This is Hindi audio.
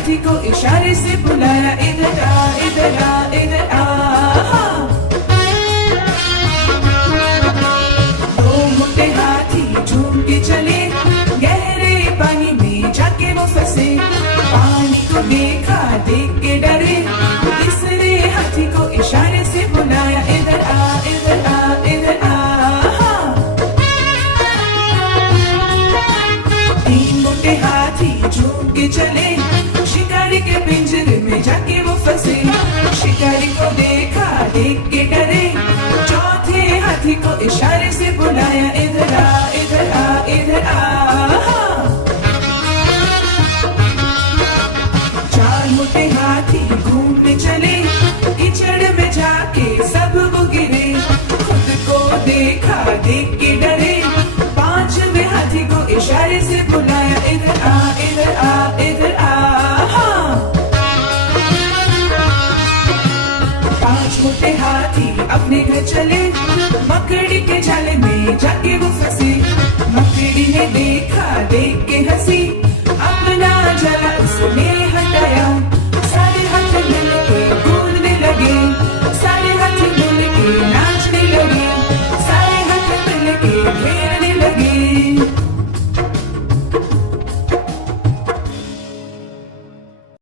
हाथी को इशारे से बुलाया, इधर आ इधर आ इधर आ। दो मोटे हाथी झूम के चले, गहरे पानी में जाके वो फंसे। पानी को देखा, देख के डरे, तीसरे हाथी को इशारे से बुलाया, इधर आ इधर आ इधर आ। तीन मोटे हाथी झूम के चले, शिकारी के पिंजरे में जाके वो फंसे। शिकारी को देखा, देख के डरे, चौथे हाथी को इशारे से बुलाया, इधर आ इधर आ इधर आ। चार मोटे हाथी घूमने चले, कीचड़ में जाके सब वो गिरे। खुद को देखा, देख के डरे, पांचवें हाथी को इशारे से बुलाया, इधर आ इधर आ इधर आ। पांच मोटे हाथी अपने घर चले, मकड़ी के जाले में जाके वो फंसे। मकड़ी ने देखा, देख